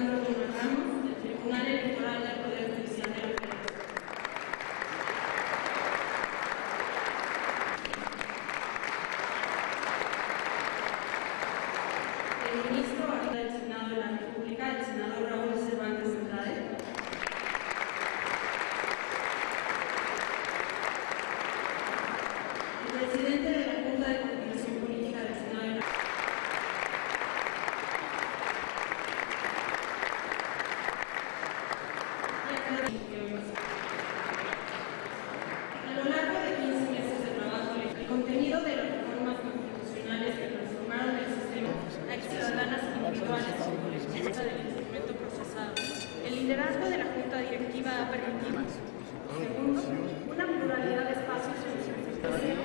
Alejandro Luna Ramos, del Tribunal Electoral del Poder Judicial de la Federación. El ministro del Senado de la República, el senador Raúl Cervantes Andrade. El presidente de la Junta de Coordinación Política del Senado de la A lo largo de 15 meses de trabajo, el contenido de las reformas constitucionales que transformaron el sistema a ciudadanas individuales y colectivas del instrumento procesado. El liderazgo de la Junta Directiva ha permitido, segundo, una pluralidad de espacios en su presentación,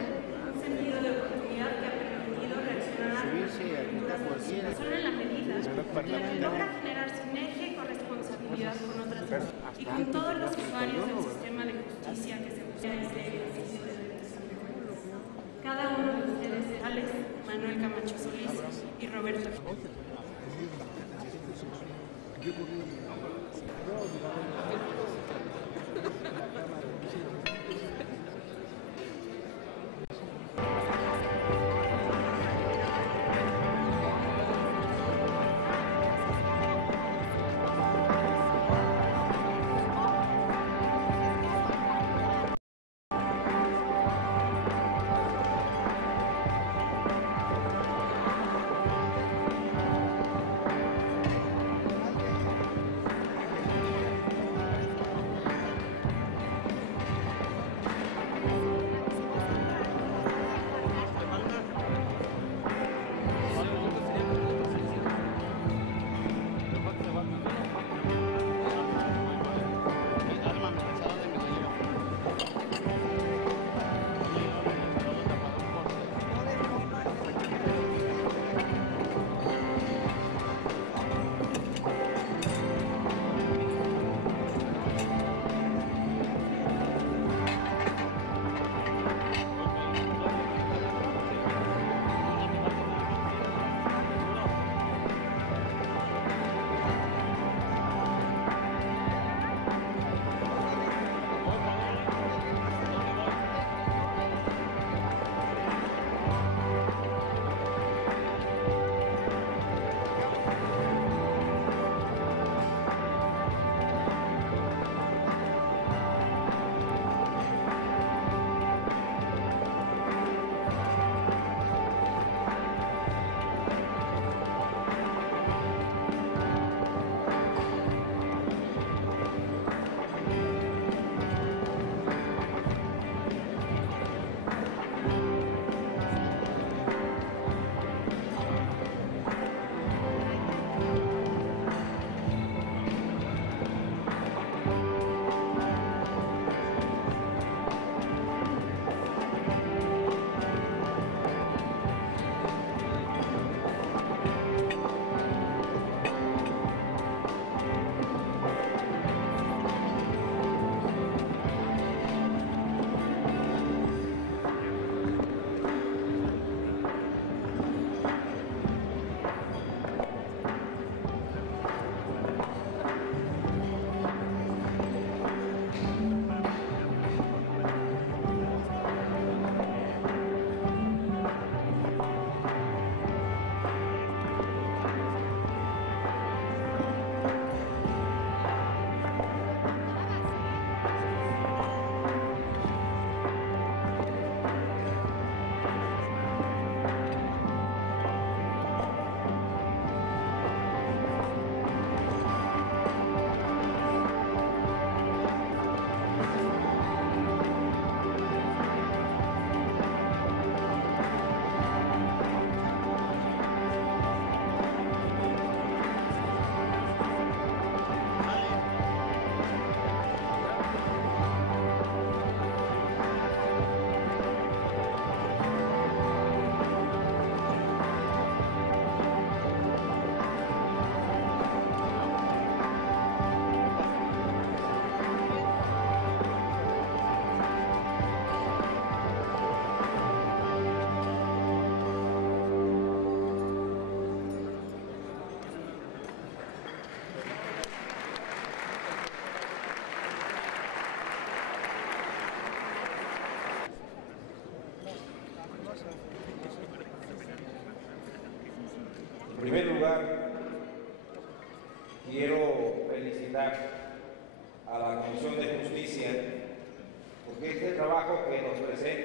un sentido de oportunidad que ha permitido reaccionar a las coyunturas solo en la medida en la que logra generar sinergia y corresponsabilidad con otras y con todos los usuarios del sistema de justicia que se busca desde el ejercicio de derechos. Cada uno de ustedes, Alex, Manuel Camacho Solís y Roberto.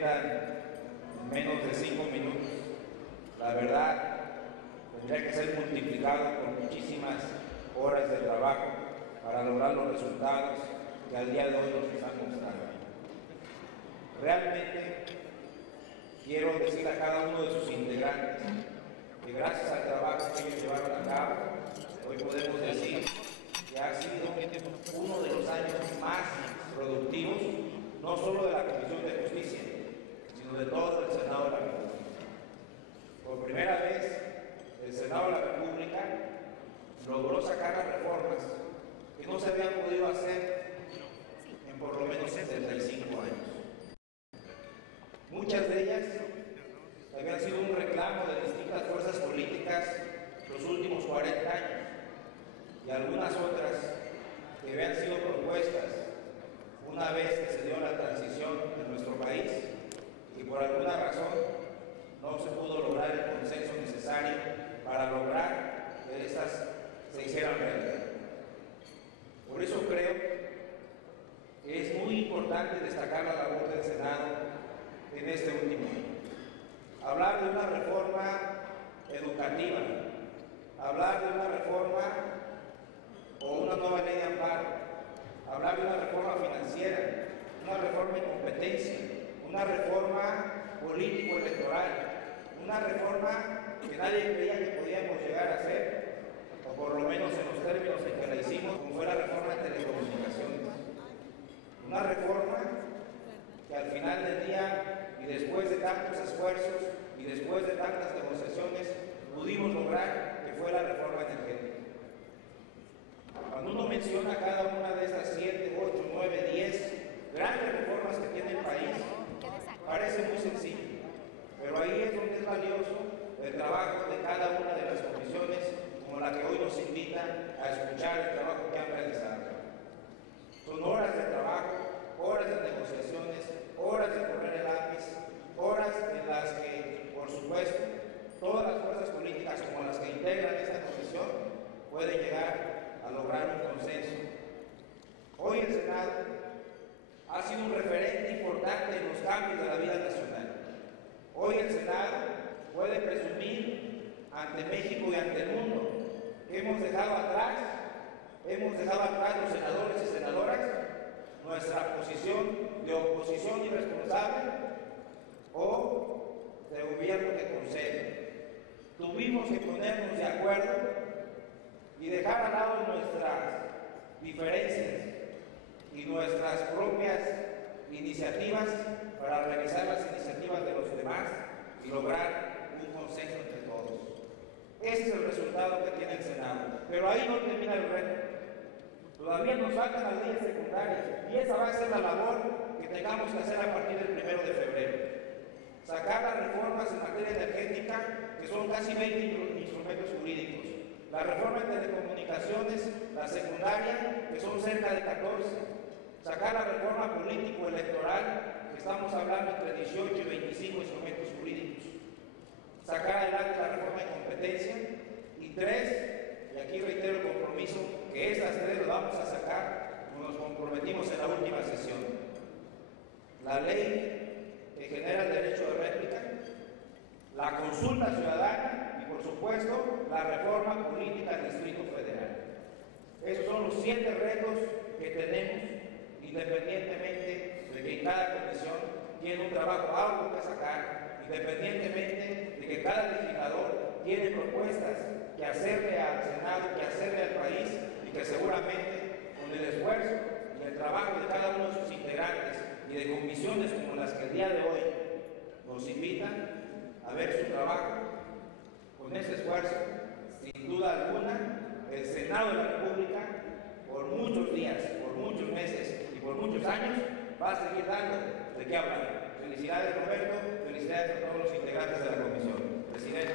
presentan en menos de 5 minutos. La verdad, tendría que ser multiplicado por muchísimas horas de trabajo para lograr los resultados que al día de hoy nos están mostrando. Realmente quiero decir a cada uno de sus integrantes que gracias al trabajo que ellos llevaron a cabo, hoy podemos decir que ha sido uno de los años más productivos, no solo de la Comisión de Justicia, sino de todo el Senado de la República. Por primera vez, el Senado de la República logró sacar las reformas que no se habían podido hacer en por lo menos 75 años. Muchas de ellas habían sido un reclamo de distintas fuerzas políticas los últimos 40 años y algunas otras que habían sido propuestas una vez que se dio la transición en nuestro país y por alguna razón no se pudo lograr el consenso necesario para lograr que estas se hicieran realidad. Por eso creo que es muy importante destacar la labor del Senado en este último año. Hablar de una reforma educativa, hablar de una reforma o una nueva ley de amparo, hablar de una reforma financiera, una reforma de competencia, una reforma político-electoral, una reforma que nadie creía que podíamos llegar a hacer, o por lo menos en los términos en que la hicimos, como fue la reforma de telecomunicaciones. Una reforma que al final del día, y después de tantos esfuerzos, y después de tantas negociaciones, pudimos lograr que fue la reforma energética. Cuando uno menciona cada una de esas 7, 8, 9, 10 grandes reformas que tiene el país, parece muy sencillo, pero ahí es donde es valioso el trabajo de cada una de las comisiones, como la que hoy nos invitan a escuchar el trabajo que han realizado. Son horas de trabajo, horas de negociaciones, horas de correr el lápiz, horas en las que, por supuesto, todas las fuerzas políticas como las que integran esta comisión pueden llegar a lograr un consenso. Hoy el Senado ha sido un referente importante en los cambios de la vida nacional. Hoy el Senado puede presumir ante México y ante el mundo que hemos dejado atrás los senadores y senadoras nuestra posición de oposición irresponsable o de gobierno que concede. Tuvimos que ponernos de acuerdo y dejar a lado nuestras diferencias y nuestras propias iniciativas para revisar las iniciativas de los demás y lograr un consenso entre todos. Ese es el resultado que tiene el Senado. Pero ahí no termina el reto. Todavía nos faltan las leyes secundarias y esa va a ser la labor que tengamos que hacer a partir del 1 de febrero. Sacar las reformas en materia energética, que son casi 20 instrumentos jurídicos. La reforma en telecomunicaciones, la secundaria, que son cerca de 14. Sacar la reforma político-electoral, que estamos hablando entre 18 y 25 instrumentos jurídicos. Sacar adelante la reforma de competencia. Y 3, y aquí reitero el compromiso, que estas 3 las vamos a sacar, como nos comprometimos en la última sesión. La ley que genera el derecho de réplica, la consulta ciudadana y, por supuesto, la reforma política del Distrito Federal. Esos son los 7 retos que tenemos, independientemente de que cada comisión tiene un trabajo arduo que sacar, independientemente de que cada legislador tiene propuestas que hacerle al Senado, que hacerle al país, y que seguramente con el esfuerzo y el trabajo de cada uno de sus integrantes y de comisiones como las que el día de hoy nos invitan a ver su trabajo, con ese esfuerzo, sin duda alguna, el Senado de la República, por muchos días, por muchos meses y por muchos años, va a seguir dando de qué hablar. Felicidades, Roberto, felicidades a todos los integrantes de la comisión. Presidente.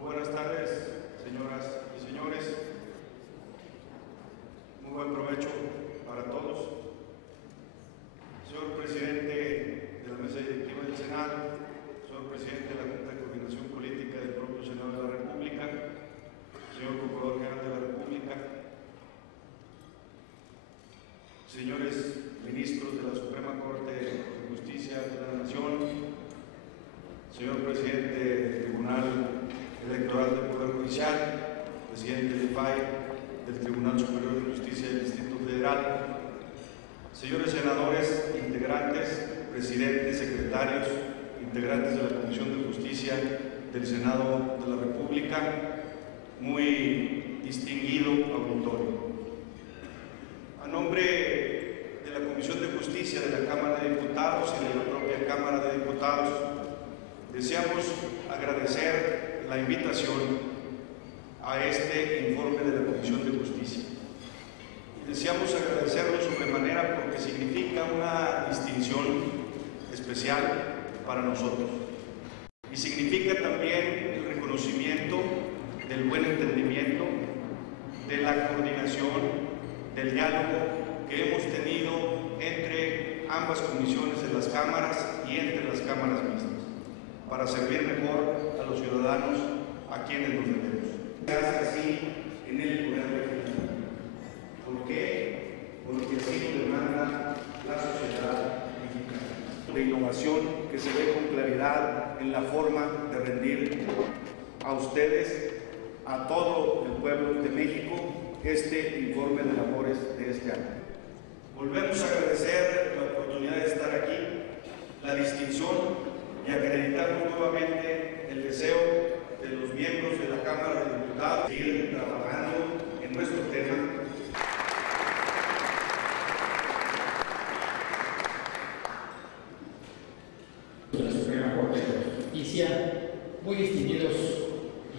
Buenas tardes, señoras y señores. Electoral del Poder Judicial, presidente del FAI del Tribunal Superior de Justicia del Distrito Federal, señores senadores, integrantes, presidentes, secretarios, integrantes de la Comisión de Justicia del Senado de la República, muy distinguido auditorio. A nombre de la Comisión de Justicia de la Cámara de Diputados y de la propia Cámara de Diputados, deseamos agradecer la invitación a este informe de la Comisión de Justicia. Deseamos agradecerlo sobremanera porque significa una distinción especial para nosotros y significa también el reconocimiento del buen entendimiento, de la coordinación, del diálogo que hemos tenido entre ambas comisiones de las cámaras y entre las cámaras mismas, para servir mejor a los ciudadanos a quienes nos debemos. Se hace así en el Poder Legislativo. ¿Por qué? Porque así lo demanda la sociedad mexicana. De innovación que se ve con claridad en la forma de rendir a ustedes, a todo el pueblo de México, este informe de labores de este año. Volvemos a agradecer la oportunidad de estar aquí, la distinción y acreditarnos nuevamente el deseo de los miembros de la Cámara de Diputados de seguir trabajando en nuestro tema. De la Suprema Corte de Justicia, muy distinguidos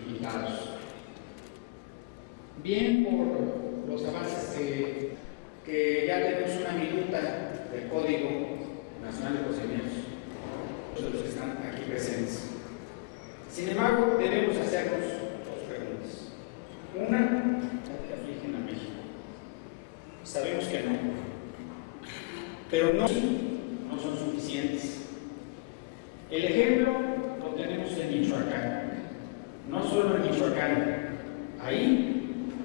invitados. Bien por los avances que ya tenemos una minuta del Código Nacional de Procedimientos, de los que están aquí presentes. Sin embargo, debemos hacernos dos preguntas. Una, ¿qué afligen a México? Sabemos que no, pero no son suficientes. El ejemplo lo tenemos en Michoacán, no solo en Michoacán, ahí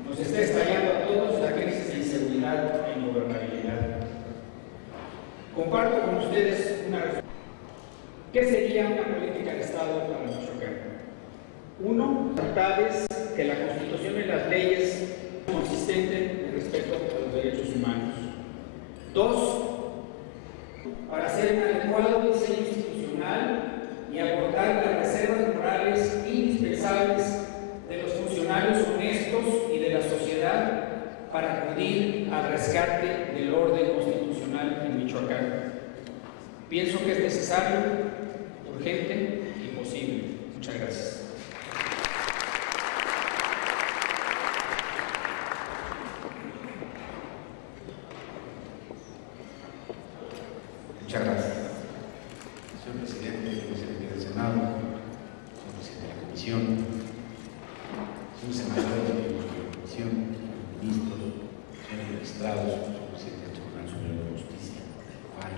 nos está estallando a todos la crisis de inseguridad e ingobernabilidad. Comparto con ustedes una reflexión. ¿Qué sería una política de Estado para Michoacán? Uno, libertades, que la Constitución y las leyes son consistentes en respeto a los derechos humanos. Dos, para hacer un adecuado diseño institucional y abordar las reservas morales indispensables de los funcionarios honestos y de la sociedad para acudir al rescate del orden constitucional en Michoacán. Pienso que es necesario, urgente y posible. Muchas gracias. Muchas gracias. Señor presidente, señor presidente del Senado, señor presidente de la Comisión, señores senadores de la Comisión, señores ministros, señores magistrados, señor presidente del Tribunal Superior de Justicia, FAI,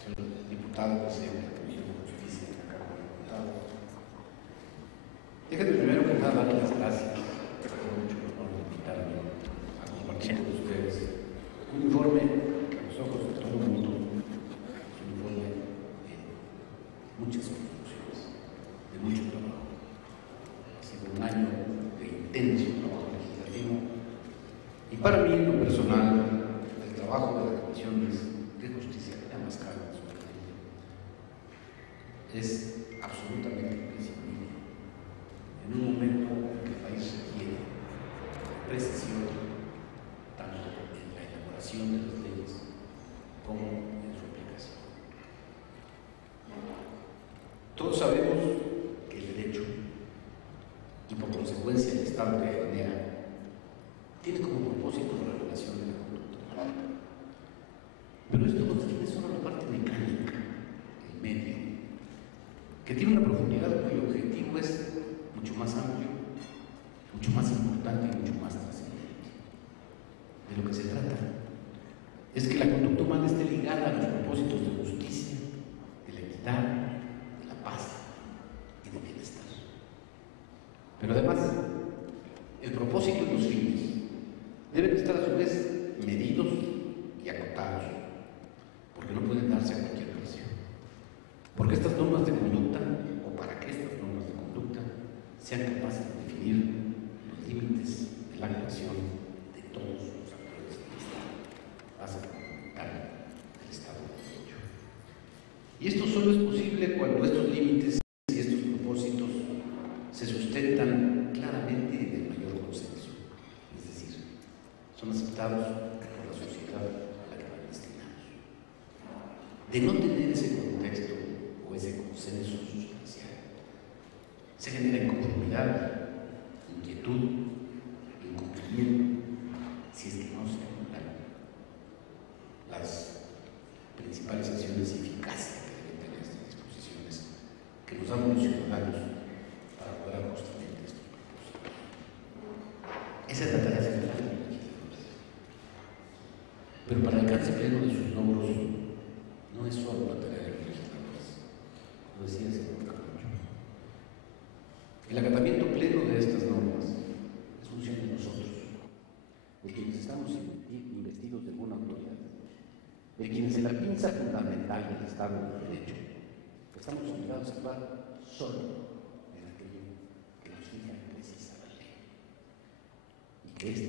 señor diputado, presidente de la Comisión de Justicia de la Cámara de Diputados. Déjenme primero que nada darles las gracias por mucho por invitarme a compartir con ustedes un informe a los ojos de todo el mundo. Muchas conclusiones, de mucho trabajo. Ha sido un año de intenso trabajo legislativo y para mí, en lo personal, el trabajo de la Comisión de Justicia de ambas cámaras es absolutamente imprescindible en un momento en que el país requiere precisión tanto en la elaboración de las leyes como en su aplicación. Todos sabemos que el derecho, y por consecuencia el Estado que genera, tiene como propósito la regulación de la conducta moral. Pero esto no tiene solo la parte mecánica, el medio, que tiene una profundidad cuyo objetivo es mucho más amplio, mucho más importante y mucho más trascendente. De lo que se trata es que la conducta humana esté ligada a los propósitos de justicia, de la equidad, y de bienestar. Pero además, el propósito y los fines deben estar a su vez medidos y acotados, porque no pueden darse a cualquier precio. Porque estas normas de conducta, o para que estas normas de conducta sean capaces de definir los límites de la actuación de todos los actores del Estado, base fundamental del Estado de Derecho. Y esto solo es posible cuando estos límites y estos propósitos se sustentan claramente en el mayor consenso, es decir, son aceptados por la sociedad a la que van destinados. De no tener ese contexto o ese consenso sustancial, se genera inconformidad, inquietud, incumplimiento, si es que no se acumulan las principales acciones eficaces que deben tener estas disposiciones que nos damos los ciudadanos para lograr justamente estos propósitos. Esa es la tarea central de los legisladores. Pero para el alcance pleno de sus logros, no es solo la tarea de los legisladores, lo decía el señor Camacho. El acatamiento pleno de estas normas es función de nosotros, de quienes estamos investidos de alguna autoridad, de quienes en la pinza fundamental del Estado de Derecho estamos obligados a actuar solo en aquello que nos diga precisa la ley, y que este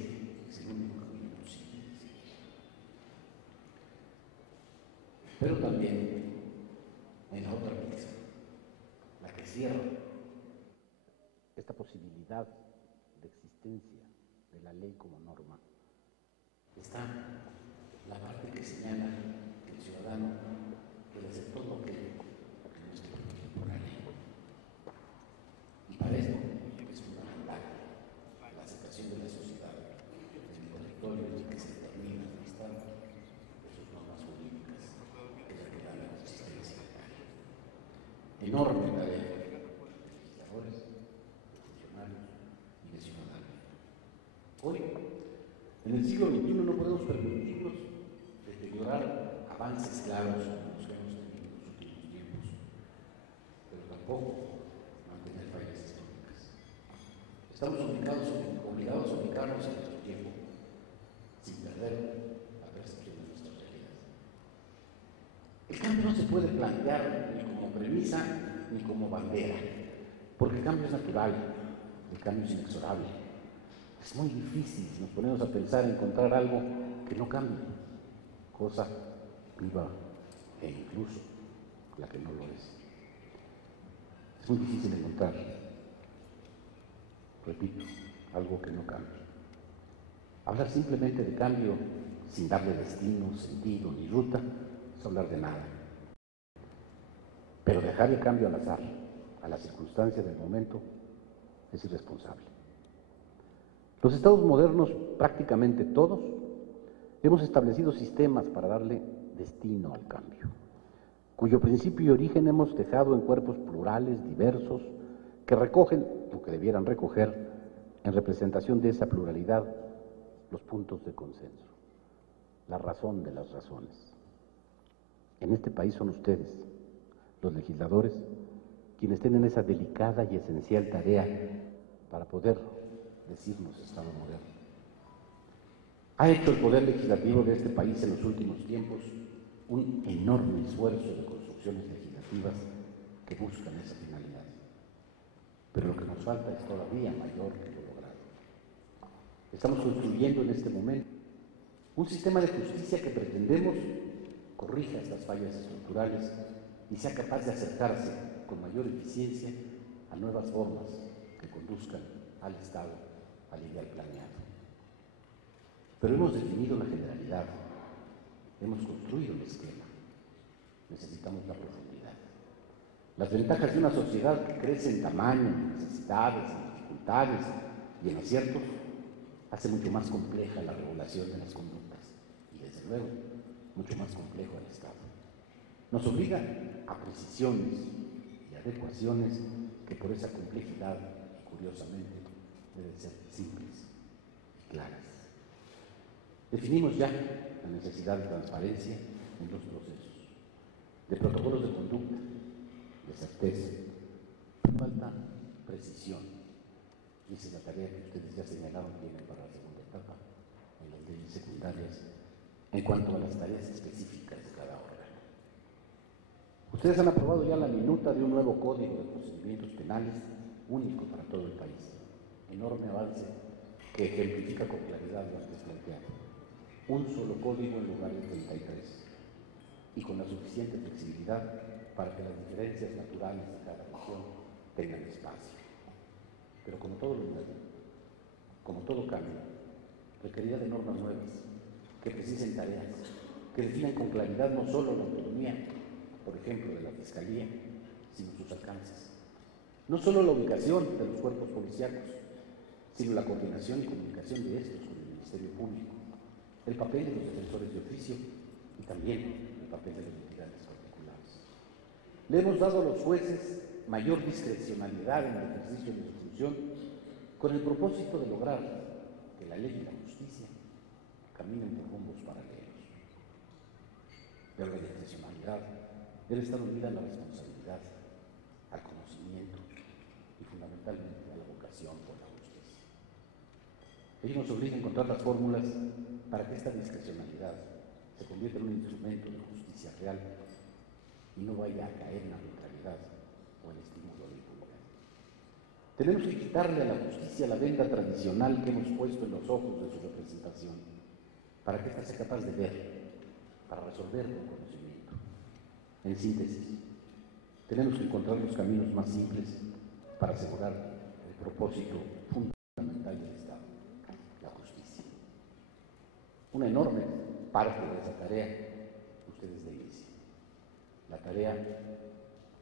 es el único camino posible de seguir. Pero también en la otra pinza, la que cierra esta posibilidad de existencia de la ley como norma, está la parte que señala que el ciudadano debe hacer todo aquello que no esté prohibido por la ley. Y para esto es fundamental la aceptación de la sociedad en el territorio en el que se determina el Estado de sus normas jurídicas, que es la que da la existencia legal. Enorme tarea de legisladores, de funcionarios y de ciudadanos. Hoy, en el siglo XXI, no podemos permitirnos deteriorar avances claros como los que hemos tenido en los últimos tiempos, pero tampoco mantener fallas históricas. Estamos obligados a ubicarnos en nuestro tiempo, sin perder la percepción de nuestras realidades. El cambio no se puede plantear ni como premisa ni como bandera, porque el cambio es natural, el cambio es inexorable. Es muy difícil si nos ponemos a pensar en encontrar algo que no cambie, cosa viva e incluso la que no lo es. Es muy difícil encontrar, repito, algo que no cambie. Hablar simplemente de cambio sin darle destino, sentido ni ruta es hablar de nada. Pero dejar el cambio al azar, a la circunstancia del momento, es irresponsable. Los estados modernos, prácticamente todos, hemos establecido sistemas para darle destino al cambio, cuyo principio y origen hemos dejado en cuerpos plurales, diversos, que recogen, o que debieran recoger, en representación de esa pluralidad, los puntos de consenso, la razón de las razones. En este país son ustedes, los legisladores, quienes tienen esa delicada y esencial tarea para poder decirnos Estado moderno. Ha hecho el Poder Legislativo de este país en los últimos tiempos un enorme esfuerzo de construcciones legislativas que buscan esa finalidad. Pero lo que nos falta es todavía mayor que lo logrado. Estamos construyendo en este momento un sistema de justicia que pretendemos corrija estas fallas estructurales y sea capaz de acercarse con mayor eficiencia a nuevas formas que conduzcan al Estado al ideal planeado. Pero hemos definido la generalidad, hemos construido el esquema, necesitamos la profundidad. Las ventajas de una sociedad que crece en tamaño, en necesidades, en dificultades y en aciertos, hace mucho más compleja la regulación de las conductas y, desde luego, mucho más complejo al Estado. Nos obliga a precisiones y adecuaciones que por esa complejidad, curiosamente, deben ser simples y claras. Definimos ya la necesidad de transparencia en los procesos, de protocolos de conducta, de certeza. Falta precisión. Y esa es la tarea que ustedes ya señalaron tienen para la segunda etapa en las leyes secundarias en cuanto a las tareas específicas de cada órgano. Ustedes han aprobado ya la minuta de un nuevo código de procedimientos penales único para todo el país, enorme avance que ejemplifica con claridad lo antes planteado. Un solo código en lugar de 33 y con la suficiente flexibilidad para que las diferencias naturales de cada región tengan espacio. Pero como todo lo nuevo, como todo cambio, requerirá de normas nuevas que precisen tareas, que definan con claridad no solo la autonomía, por ejemplo, de la Fiscalía, sino sus alcances. No solo la ubicación de los cuerpos policíacos, sino la coordinación y comunicación de estos con el Ministerio Público, el papel de los defensores de oficio y también el papel de las entidades particulares. Le hemos dado a los jueces mayor discrecionalidad en el ejercicio de su función con el propósito de lograr que la ley y la justicia caminen por rumbos paralelos. Pero la discrecionalidad debe estar unida a la responsabilidad, al conocimiento y fundamentalmente a la vocación por la justicia. Ello nos obliga a encontrar las fórmulas para que esta discrecionalidad se convierta en un instrumento de justicia real y no vaya a caer en la neutralidad o el estímulo de impunidad. Tenemos que quitarle a la justicia la venda tradicional que hemos puesto en los ojos de su representación, para que ésta sea capaz de ver, para resolver con conocimiento. En síntesis, tenemos que encontrar los caminos más simples para asegurar el propósito fundamental del Estado, la justicia. Una enorme parte de esa tarea ustedes de inicio. La tarea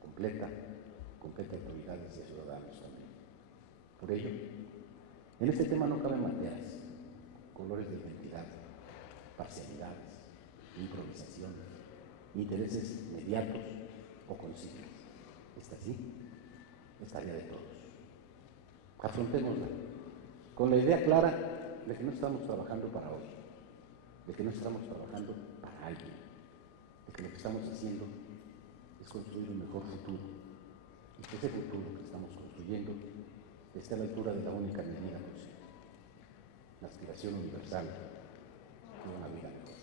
completa a autoridades y a ciudadanos también. Por ello, en este tema no caben banderas, colores de identidad, parcialidades, improvisación, intereses inmediatos o consignas. Esta sí, es tarea de todos. Afrontémosla con la idea clara de que no estamos trabajando para hoy, de que no estamos trabajando para alguien, de que lo que estamos haciendo es construir un mejor futuro y que ese futuro que estamos construyendo esté a la altura de la única medida posible, la aspiración universal de una vida mejor.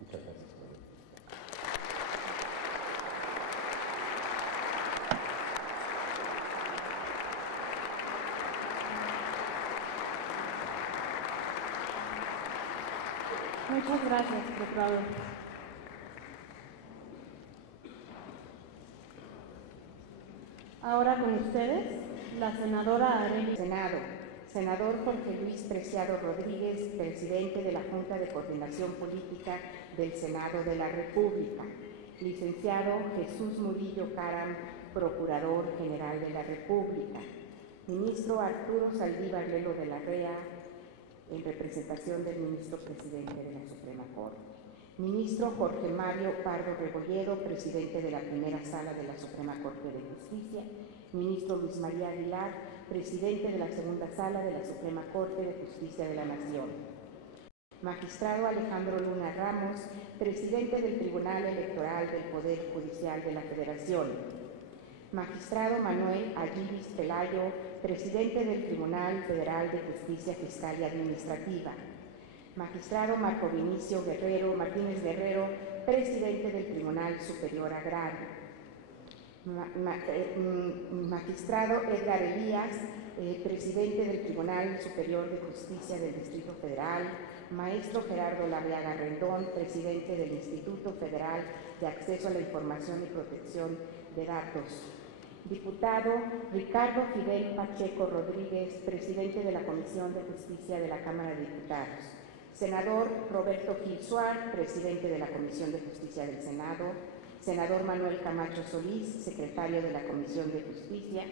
Muchas gracias por venir. Muchas gracias, procurador. Ahora con ustedes, la senadora Arely. Senador Jorge Luis Preciado Rodríguez, presidente de la Junta de Coordinación Política del Senado de la República. Licenciado Jesús Murillo Caram, Procurador General de la República. Ministro Arturo Saldívar Lelo de la Rea, en representación del ministro presidente de la Suprema Corte. Ministro Jorge Mario Pardo Rebolledo, presidente de la Primera Sala de la Suprema Corte de Justicia. Ministro Luis María Aguilar, presidente de la Segunda Sala de la Suprema Corte de Justicia de la Nación. Magistrado Alejandro Luna Ramos, presidente del Tribunal Electoral del Poder Judicial de la Federación. Magistrado Manuel Aguilis Pelayo, presidente del Tribunal Federal de Justicia Fiscal y Administrativa. Magistrado Marco Vinicio Guerrero Martínez Guerrero, presidente del Tribunal Superior Agrario. Magistrado Edgar Elías, presidente del Tribunal Superior de Justicia del Distrito Federal. Maestro Gerardo Larreaga Rendón, presidente del Instituto Federal de Acceso a la Información y Protección de Datos. Diputado Ricardo Fidel Pacheco Rodríguez, presidente de la Comisión de Justicia de la Cámara de Diputados. Senador Roberto Gil Suárez, presidente de la Comisión de Justicia del Senado. Senador Manuel Camacho Solís, secretario de la Comisión de Justicia.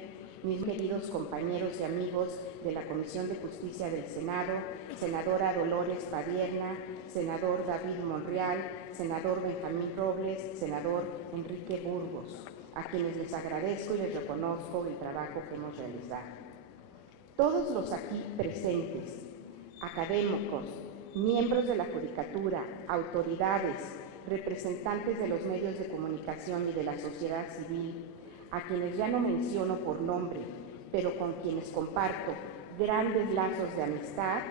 Mis queridos compañeros y amigos de la Comisión de Justicia del Senado, senadora Dolores Padierna, senador David Monreal, senador Benjamín Robles, senador Enrique Burgos, a quienes les agradezco y les reconozco el trabajo que hemos realizado. Todos los aquí presentes, académicos, miembros de la Judicatura, autoridades, representantes de los medios de comunicación y de la sociedad civil, a quienes ya no menciono por nombre, pero con quienes comparto grandes lazos de amistad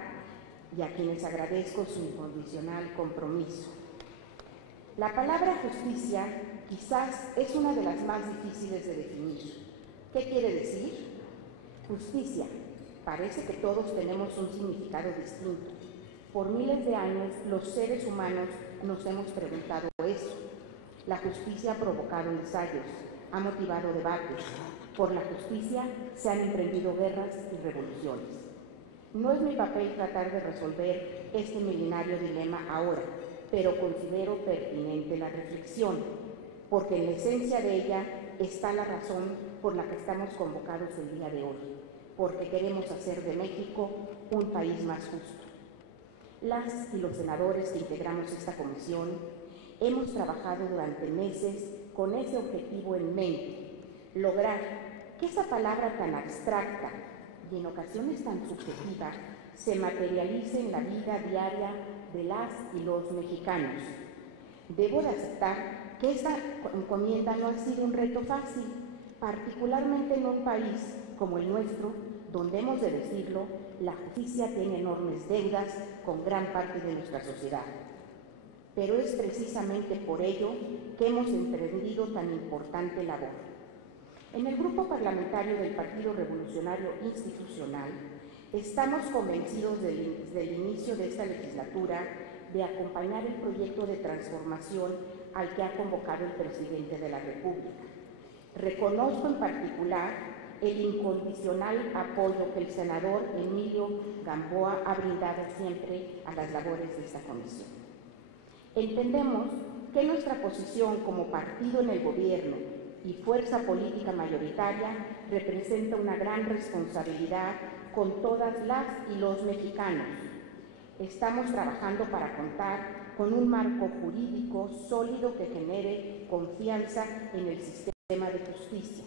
y a quienes agradezco su incondicional compromiso. La palabra justicia quizás es una de las más difíciles de definir. ¿Qué quiere decir? Justicia. Parece que todos tenemos un significado distinto. Por miles de años, los seres humanos nos hemos preguntado eso. La justicia ha provocado ensayos, ha motivado debates. Por la justicia se han emprendido guerras y revoluciones. No es mi papel tratar de resolver este milenario dilema ahora, pero considero pertinente la reflexión, porque en la esencia de ella está la razón por la que estamos convocados el día de hoy, porque queremos hacer de México un país más justo. Las y los senadores que integramos esta comisión hemos trabajado durante meses con ese objetivo en mente, lograr que esa palabra tan abstracta y en ocasiones tan subjetiva se materialice en la vida diaria de las y los mexicanos. Debo de aceptar que esta encomienda no ha sido un reto fácil, particularmente en un país como el nuestro, donde hemos de decirlo, la justicia tiene enormes deudas con gran parte de nuestra sociedad. Pero es precisamente por ello que hemos emprendido tan importante labor. En el Grupo Parlamentario del Partido Revolucionario Institucional estamos convencidos desde el inicio de esta legislatura de acompañar el proyecto de transformación al que ha convocado el presidente de la República. Reconozco en particular el incondicional apoyo que el senador Emilio Gamboa ha brindado siempre a las labores de esta comisión. Entendemos que nuestra posición como partido en el gobierno y fuerza política mayoritaria representa una gran responsabilidad con todas las y los mexicanos. Estamos trabajando para contar con un marco jurídico sólido que genere confianza en el sistema de justicia.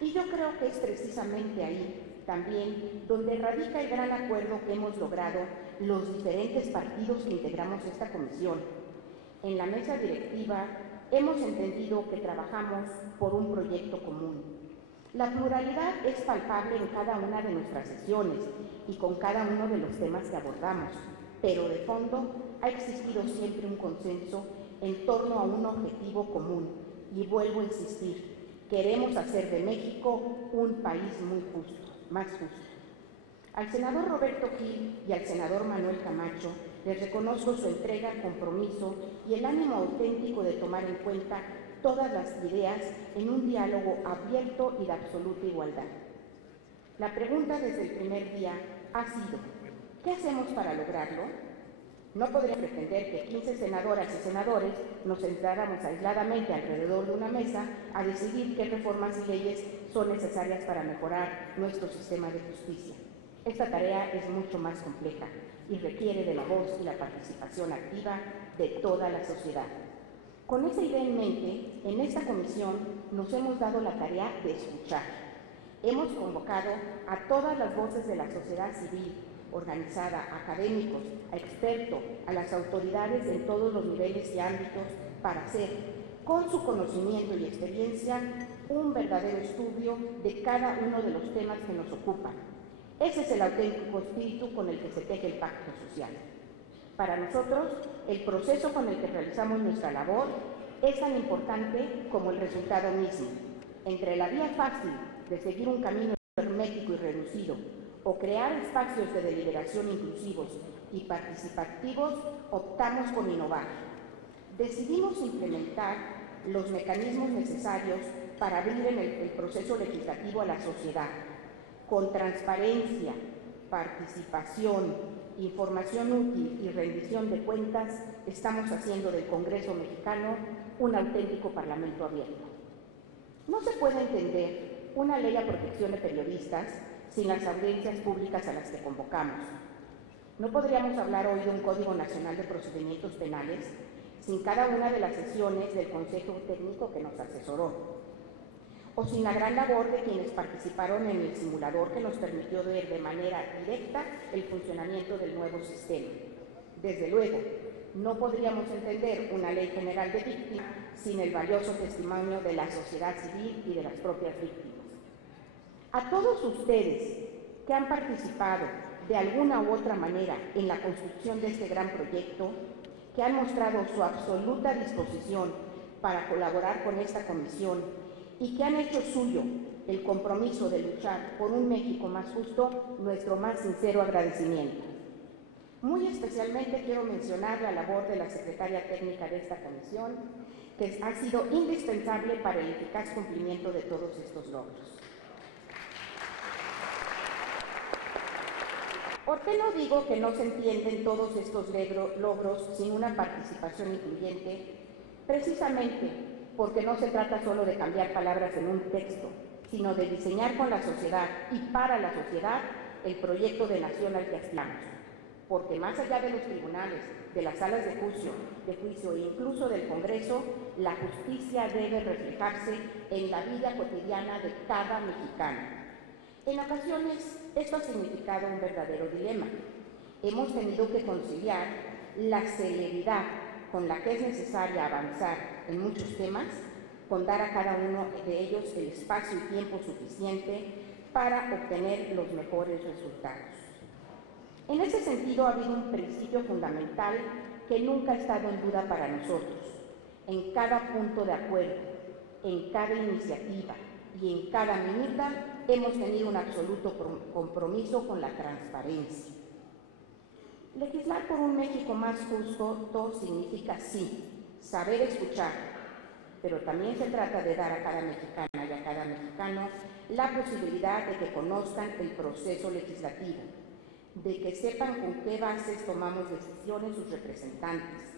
Y yo creo que es precisamente ahí también donde radica el gran acuerdo que hemos logrado los diferentes partidos que integramos esta comisión. En la mesa directiva hemos entendido que trabajamos por un proyecto común. La pluralidad es palpable en cada una de nuestras sesiones y con cada uno de los temas que abordamos, pero de fondo ha existido siempre un consenso en torno a un objetivo común. Y vuelvo a insistir, queremos hacer de México un país muy justo, más justo. Al senador Roberto Gil y al senador Manuel Camacho les reconozco su entrega, compromiso y el ánimo auténtico de tomar en cuenta todas las ideas en un diálogo abierto y de absoluta igualdad. La pregunta desde el primer día ha sido, ¿qué hacemos para lograrlo? No podría pretender que 15 senadoras y senadores nos sentáramos aisladamente alrededor de una mesa a decidir qué reformas y leyes son necesarias para mejorar nuestro sistema de justicia. Esta tarea es mucho más compleja y requiere de la voz y la participación activa de toda la sociedad. Con esa idea en mente, en esta comisión nos hemos dado la tarea de escuchar. Hemos convocado a todas las voces de la sociedad civil, organizada, a académicos, a expertos, a las autoridades en todos los niveles y ámbitos para hacer, con su conocimiento y experiencia, un verdadero estudio de cada uno de los temas que nos ocupan. Ese es el auténtico espíritu con el que se teje el pacto social. Para nosotros, el proceso con el que realizamos nuestra labor es tan importante como el resultado mismo. Entre la vía fácil de seguir un camino hermético y reducido o crear espacios de deliberación inclusivos y participativos, optamos por innovar. Decidimos implementar los mecanismos necesarios para abrir el proceso legislativo a la sociedad, con transparencia, participación, información útil y rendición de cuentas. Estamos haciendo del Congreso mexicano un auténtico parlamento abierto. No se puede entender una ley a protección de periodistas sin las audiencias públicas a las que convocamos. No podríamos hablar hoy de un Código Nacional de Procedimientos Penales sin cada una de las sesiones del Consejo Técnico que nos asesoró, o sin la gran labor de quienes participaron en el simulador que nos permitió ver de manera directa el funcionamiento del nuevo sistema. Desde luego, no podríamos entender una ley general de víctimas sin el valioso testimonio de la sociedad civil y de las propias víctimas. A todos ustedes que han participado de alguna u otra manera en la construcción de este gran proyecto, que han mostrado su absoluta disposición para colaborar con esta comisión y que han hecho suyo el compromiso de luchar por un México más justo, nuestro más sincero agradecimiento. Muy especialmente quiero mencionar la labor de la secretaria técnica de esta comisión, que ha sido indispensable para el eficaz cumplimiento de todos estos logros. ¿Por qué no digo que no se entienden todos estos logros sin una participación incluyente? Precisamente porque no se trata solo de cambiar palabras en un texto, sino de diseñar con la sociedad y para la sociedad el proyecto de nación al que aspiramos. Porque más allá de los tribunales, de las salas de juicio e incluso del Congreso, la justicia debe reflejarse en la vida cotidiana de cada mexicano. En ocasiones, esto ha significado un verdadero dilema. Hemos tenido que conciliar la celeridad con la que es necesaria avanzar en muchos temas, con dar a cada uno de ellos el espacio y tiempo suficiente para obtener los mejores resultados. En ese sentido, ha habido un principio fundamental que nunca ha estado en duda para nosotros. En cada punto de acuerdo, en cada iniciativa y en cada minuta hemos tenido un absoluto compromiso con la transparencia. Legislar por un México más justo significa, sí, saber escuchar, pero también se trata de dar a cada mexicana y a cada mexicano la posibilidad de que conozcan el proceso legislativo, de que sepan con qué bases tomamos decisiones sus representantes,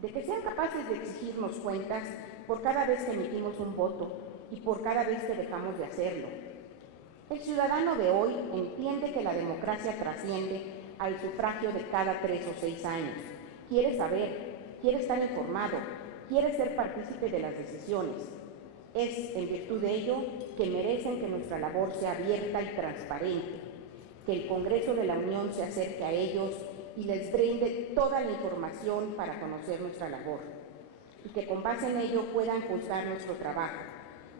de que sean capaces de exigirnos cuentas por cada vez que emitimos un voto y por cada vez que dejamos de hacerlo. El ciudadano de hoy entiende que la democracia trasciende al sufragio de cada 3 o 6 años. Quiere saber, quiere estar informado, quiere ser partícipe de las decisiones. Es en virtud de ello que merecen que nuestra labor sea abierta y transparente, que el Congreso de la Unión se acerque a ellos y les brinde toda la información para conocer nuestra labor, y que con base en ello puedan juzgar nuestro trabajo.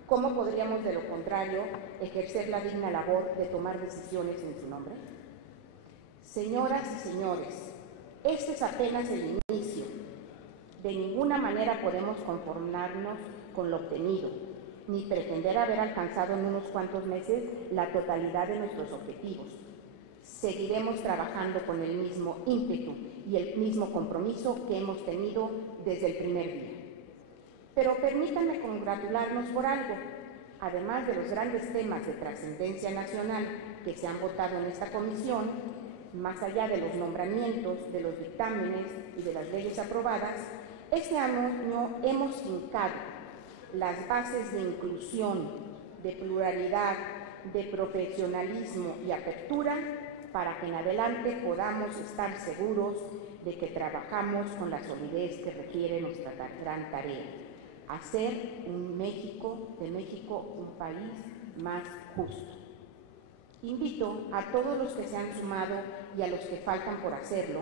¿Cómo podríamos, de lo contrario, ejercer la digna labor de tomar decisiones en su nombre? Señoras y señores, este es apenas el inicio. De ninguna manera podemos conformarnos con lo obtenido, ni pretender haber alcanzado en unos cuantos meses la totalidad de nuestros objetivos. Seguiremos trabajando con el mismo ímpetu y el mismo compromiso que hemos tenido desde el primer día. Pero permítanme congratularnos por algo. Además de los grandes temas de trascendencia nacional que se han votado en esta comisión, más allá de los nombramientos, de los dictámenes y de las leyes aprobadas, este año hemos fincado las bases de inclusión, de pluralidad, de profesionalismo y apertura para que en adelante podamos estar seguros de que trabajamos con la solidez que requiere nuestra gran tarea: hacer de México un país más justo. Invito a todos los que se han sumado y a los que faltan por hacerlo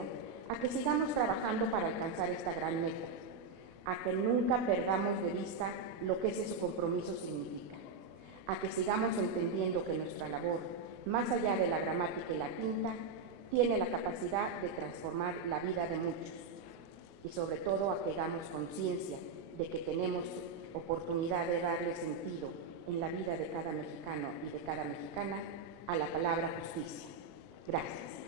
a que sigamos trabajando para alcanzar esta gran meta, a que nunca perdamos de vista lo que ese compromiso significa, a que sigamos entendiendo que nuestra labor, más allá de la gramática y la tinta, tiene la capacidad de transformar la vida de muchos, y sobre todo a que hagamos conciencia de que tenemos oportunidad de darle sentido en la vida de cada mexicano y de cada mexicana a la palabra justicia. Gracias.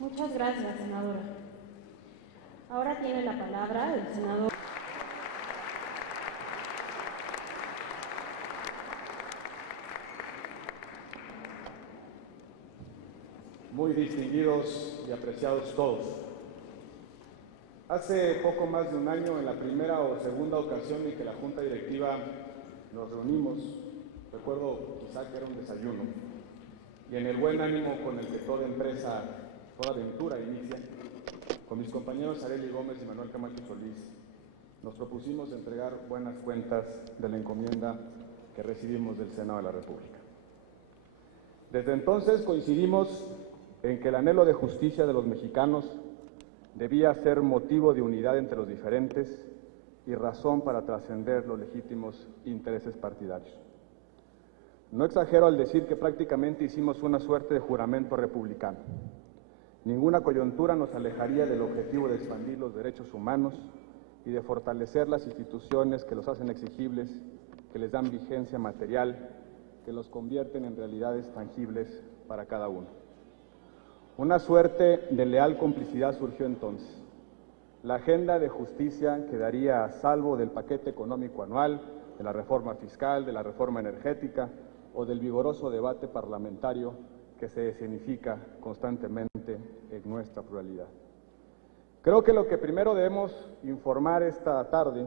Muchas gracias, senadora. Ahora tiene la palabra el senador. Muy distinguidos y apreciados todos. Hace poco más de un año, en la primera o segunda ocasión en que la Junta Directiva nos reunimos, recuerdo quizá que era un desayuno, y en el buen ánimo con el que toda empresa toda aventura inicia, con mis compañeros Arely Gómez y Manuel Camacho Solís, nos propusimos entregar buenas cuentas de la encomienda que recibimos del Senado de la República. Desde entonces coincidimos en que el anhelo de justicia de los mexicanos debía ser motivo de unidad entre los diferentes y razón para trascender los legítimos intereses partidarios. No exagero al decir que prácticamente hicimos una suerte de juramento republicano. Ninguna coyuntura nos alejaría del objetivo de expandir los derechos humanos y de fortalecer las instituciones que los hacen exigibles, que les dan vigencia material, que los convierten en realidades tangibles para cada uno. Una suerte de leal complicidad surgió entonces. La agenda de justicia quedaría a salvo del paquete económico anual, de la reforma fiscal, de la reforma energética o del vigoroso debate parlamentario que se escenifica constantemente en nuestra pluralidad. Creo que lo que primero debemos informar esta tarde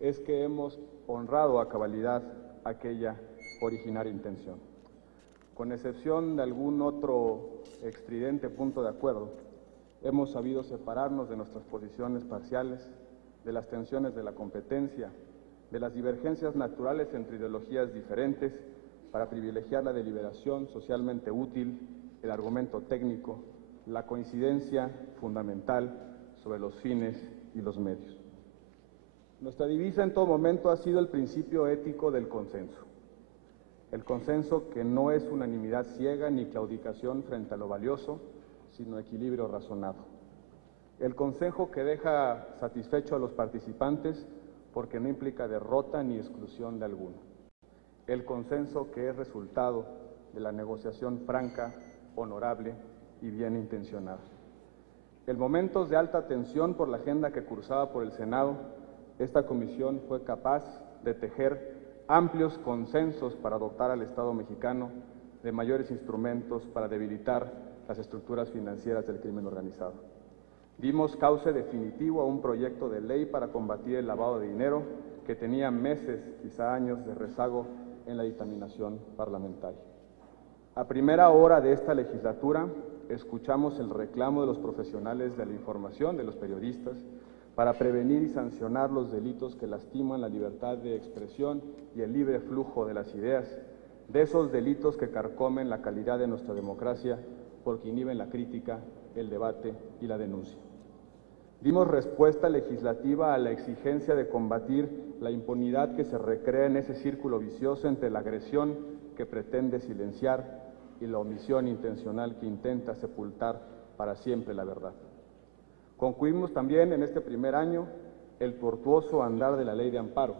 es que hemos honrado a cabalidad aquella originaria intención. Con excepción de algún otro estridente punto de acuerdo, hemos sabido separarnos de nuestras posiciones parciales, de las tensiones de la competencia, de las divergencias naturales entre ideologías diferentes, para privilegiar la deliberación socialmente útil, el argumento técnico, la coincidencia fundamental sobre los fines y los medios. Nuestra divisa en todo momento ha sido el principio ético del consenso. El consenso que no es unanimidad ciega ni claudicación frente a lo valioso, sino equilibrio razonado. El consejo que deja satisfecho a los participantes porque no implica derrota ni exclusión de alguno. El consenso que es resultado de la negociación franca, honorable y bien intencionada. En momentos de alta tensión por la agenda que cursaba por el Senado, esta comisión fue capaz de tejer amplios consensos para dotar al Estado mexicano de mayores instrumentos para debilitar las estructuras financieras del crimen organizado. Dimos cauce definitivo a un proyecto de ley para combatir el lavado de dinero que tenía meses, quizá años, de rezago en la dictaminación parlamentaria. A primera hora de esta legislatura, escuchamos el reclamo de los profesionales de la información, de los periodistas, para prevenir y sancionar los delitos que lastiman la libertad de expresión y el libre flujo de las ideas, de esos delitos que carcomen la calidad de nuestra democracia porque inhiben la crítica, el debate y la denuncia. Dimos respuesta legislativa a la exigencia de combatir la impunidad que se recrea en ese círculo vicioso entre la agresión que pretende silenciar y la omisión intencional que intenta sepultar para siempre la verdad. Concluimos también en este primer año el tortuoso andar de la Ley de Amparo,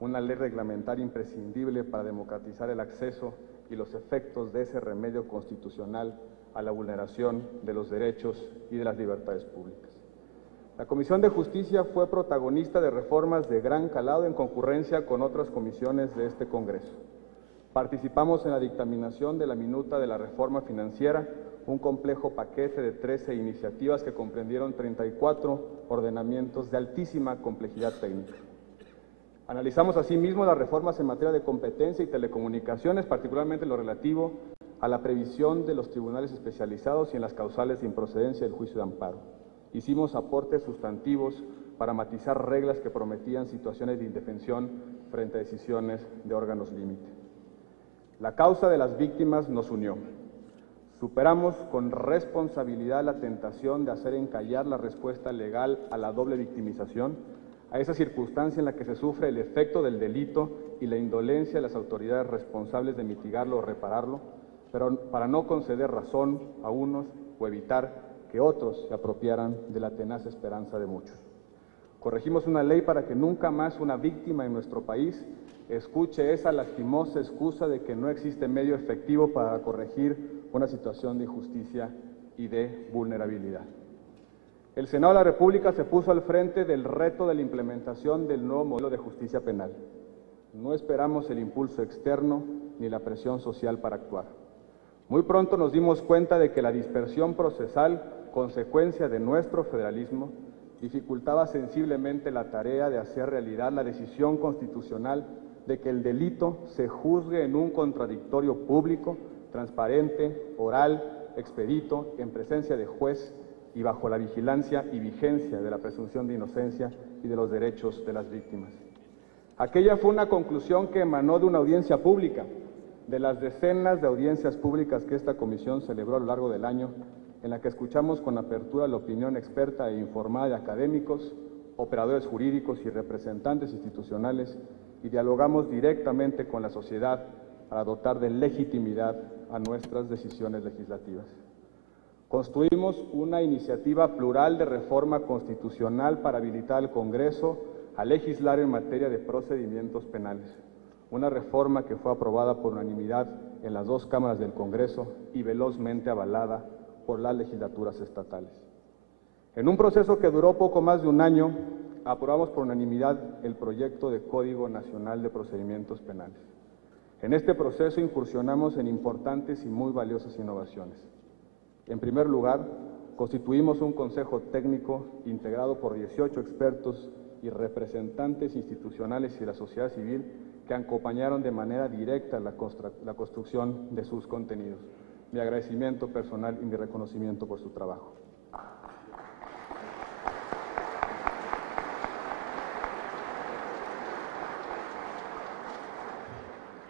una ley reglamentaria imprescindible para democratizar el acceso y los efectos de ese remedio constitucional a la vulneración de los derechos y de las libertades públicas. La Comisión de Justicia fue protagonista de reformas de gran calado en concurrencia con otras comisiones de este Congreso. Participamos en la dictaminación de la minuta de la reforma financiera, un complejo paquete de 13 iniciativas que comprendieron 34 ordenamientos de altísima complejidad técnica. Analizamos asimismo las reformas en materia de competencia y telecomunicaciones, particularmente lo relativo a la previsión de los tribunales especializados y en las causales de improcedencia del juicio de amparo. Hicimos aportes sustantivos para matizar reglas que prometían situaciones de indefensión frente a decisiones de órganos límite. La causa de las víctimas nos unió. Superamos con responsabilidad la tentación de hacer encallar la respuesta legal a la doble victimización, a esa circunstancia en la que se sufre el efecto del delito y la indolencia de las autoridades responsables de mitigarlo o repararlo, pero para no conceder razón a unos o evitar que otros se apropiaran de la tenaz esperanza de muchos. Corregimos una ley para que nunca más una víctima en nuestro país escuche esa lastimosa excusa de que no existe medio efectivo para corregir una situación de injusticia y de vulnerabilidad. El Senado de la República se puso al frente del reto de la implementación del nuevo modelo de justicia penal. No esperamos el impulso externo ni la presión social para actuar. Muy pronto nos dimos cuenta de que la dispersión procesal, consecuencia de nuestro federalismo, dificultaba sensiblemente la tarea de hacer realidad la decisión constitucional de que el delito se juzgue en un contradictorio público, transparente, oral expedito, en presencia de juez y bajo la vigilancia y vigencia de la presunción de inocencia y de los derechos de las víctimas. Aquella fue una conclusión que emanó de una audiencia pública, de las decenas de audiencias públicas que esta comisión celebró a lo largo del año, en la que escuchamos con apertura la opinión experta e informada de académicos, operadores jurídicos y representantes institucionales, y dialogamos directamente con la sociedad para dotar de legitimidad a nuestras decisiones legislativas. Construimos una iniciativa plural de reforma constitucional para habilitar al Congreso a legislar en materia de procedimientos penales. Una reforma que fue aprobada por unanimidad en las dos cámaras del Congreso y velozmente avalada por las legislaturas estatales. En un proceso que duró poco más de un año, aprobamos por unanimidad el proyecto de Código Nacional de Procedimientos Penales. En este proceso incursionamos en importantes y muy valiosas innovaciones. En primer lugar, constituimos un consejo técnico integrado por 18 expertos y representantes institucionales y de la sociedad civil que acompañaron de manera directa la construcción de sus contenidos. Mi agradecimiento personal y mi reconocimiento por su trabajo.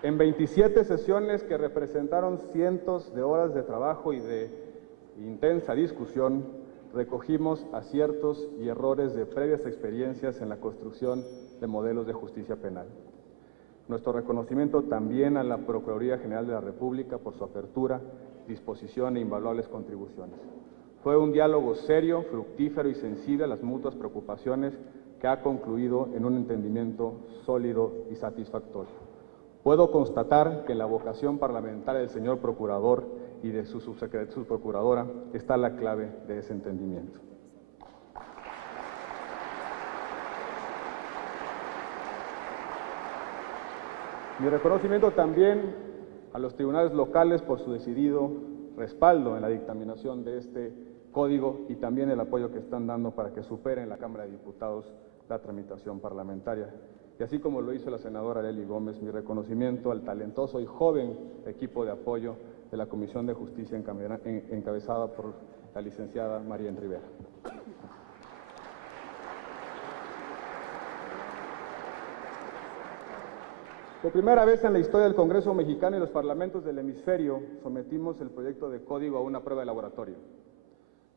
En 27 sesiones que representaron cientos de horas de trabajo y de intensa discusión, recogimos aciertos y errores de previas experiencias en la construcción de modelos de justicia penal. Nuestro reconocimiento también a la Procuraduría General de la República por su apertura, disposición e invaluables contribuciones. Fue un diálogo serio, fructífero y sensible a las mutuas preocupaciones que ha concluido en un entendimiento sólido y satisfactorio. Puedo constatar que en la vocación parlamentaria del señor Procurador y de su Procuradora está la clave de ese entendimiento. Mi reconocimiento también a los tribunales locales por su decidido respaldo en la dictaminación de este código y también el apoyo que están dando para que supere en la Cámara de Diputados la tramitación parlamentaria. Y así como lo hizo la senadora Arely Gómez, mi reconocimiento al talentoso y joven equipo de apoyo de la Comisión de Justicia encabezada por la licenciada María Rivera. Por primera vez en la historia del Congreso mexicano y los parlamentos del hemisferio, sometimos el proyecto de código a una prueba de laboratorio.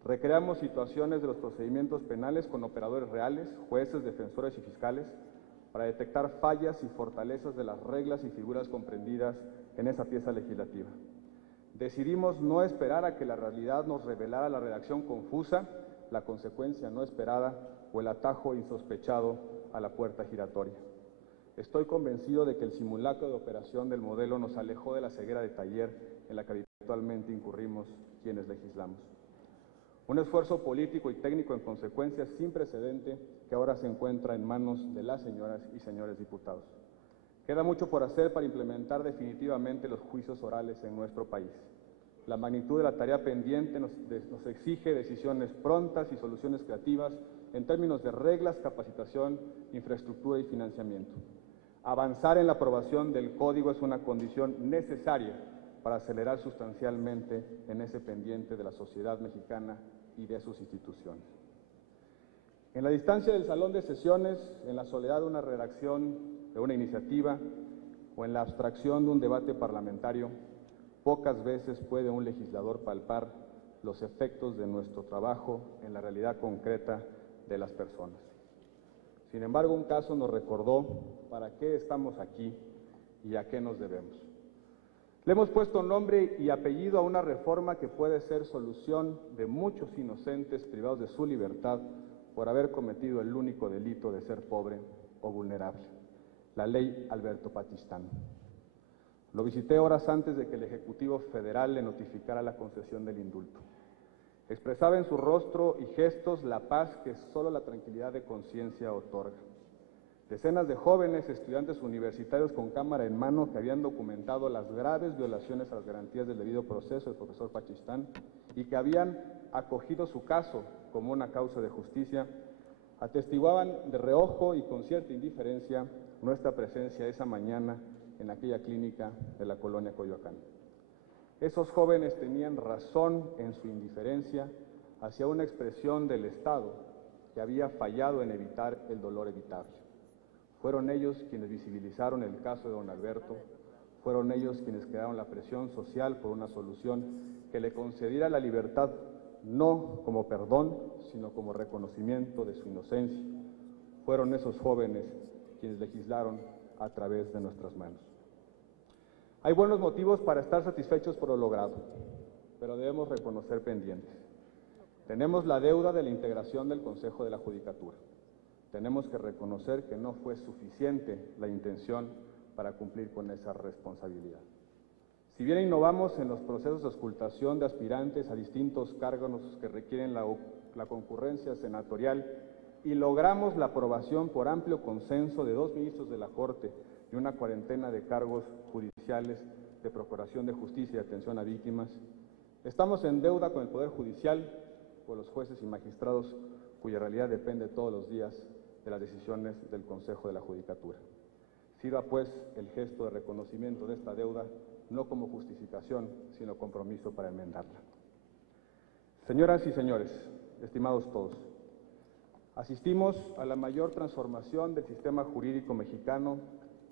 Recreamos situaciones de los procedimientos penales con operadores reales, jueces, defensores y fiscales, para detectar fallas y fortalezas de las reglas y figuras comprendidas en esa pieza legislativa. Decidimos no esperar a que la realidad nos revelara la redacción confusa, la consecuencia no esperada o el atajo insospechado a la puerta giratoria. Estoy convencido de que el simulacro de operación del modelo nos alejó de la ceguera de taller en la que habitualmente incurrimos quienes legislamos. Un esfuerzo político y técnico en consecuencia sin precedente que ahora se encuentra en manos de las señoras y señores diputados. Queda mucho por hacer para implementar definitivamente los juicios orales en nuestro país. La magnitud de la tarea pendiente nos exige decisiones prontas y soluciones creativas en términos de reglas, capacitación, infraestructura y financiamiento. Avanzar en la aprobación del código es una condición necesaria para acelerar sustancialmente en ese pendiente de la sociedad mexicana y de sus instituciones. En la distancia del salón de sesiones, en la soledad de una redacción de una iniciativa o en la abstracción de un debate parlamentario, pocas veces puede un legislador palpar los efectos de nuestro trabajo en la realidad concreta de las personas. Sin embargo, un caso nos recordó para qué estamos aquí y a qué nos debemos. Le hemos puesto nombre y apellido a una reforma que puede ser solución de muchos inocentes privados de su libertad por haber cometido el único delito de ser pobre o vulnerable, la ley Alberto Patistán. Lo visité horas antes de que el Ejecutivo Federal le notificara la concesión del indulto. Expresaba en su rostro y gestos la paz que solo la tranquilidad de conciencia otorga. Decenas de jóvenes estudiantes universitarios con cámara en mano que habían documentado las graves violaciones a las garantías del debido proceso del profesor Patistán y que habían acogido su caso como una causa de justicia, atestiguaban de reojo y con cierta indiferencia nuestra presencia esa mañana en aquella clínica de la colonia Coyoacán. Esos jóvenes tenían razón en su indiferencia hacia una expresión del Estado que había fallado en evitar el dolor evitable. Fueron ellos quienes visibilizaron el caso de don Alberto, fueron ellos quienes crearon la presión social por una solución que le concediera la libertad, no como perdón, sino como reconocimiento de su inocencia. Fueron esos jóvenes quienes legislaron a través de nuestras manos. Hay buenos motivos para estar satisfechos por lo logrado, pero debemos reconocer pendientes. Tenemos la deuda de la integración del Consejo de la Judicatura. Tenemos que reconocer que no fue suficiente la intención para cumplir con esa responsabilidad. Si bien innovamos en los procesos de auscultación de aspirantes a distintos cargos que requieren la concurrencia senatorial y logramos la aprobación por amplio consenso de 2 ministros de la Corte y una cuarentena de cargos judiciales de procuración de justicia y atención a víctimas, estamos en deuda con el Poder Judicial por los jueces y magistrados cuya realidad depende todos los días de las decisiones del Consejo de la Judicatura. Sirva pues el gesto de reconocimiento de esta deuda no como justificación, sino compromiso para enmendarla. Señoras y señores, estimados todos, asistimos a la mayor transformación del sistema jurídico mexicano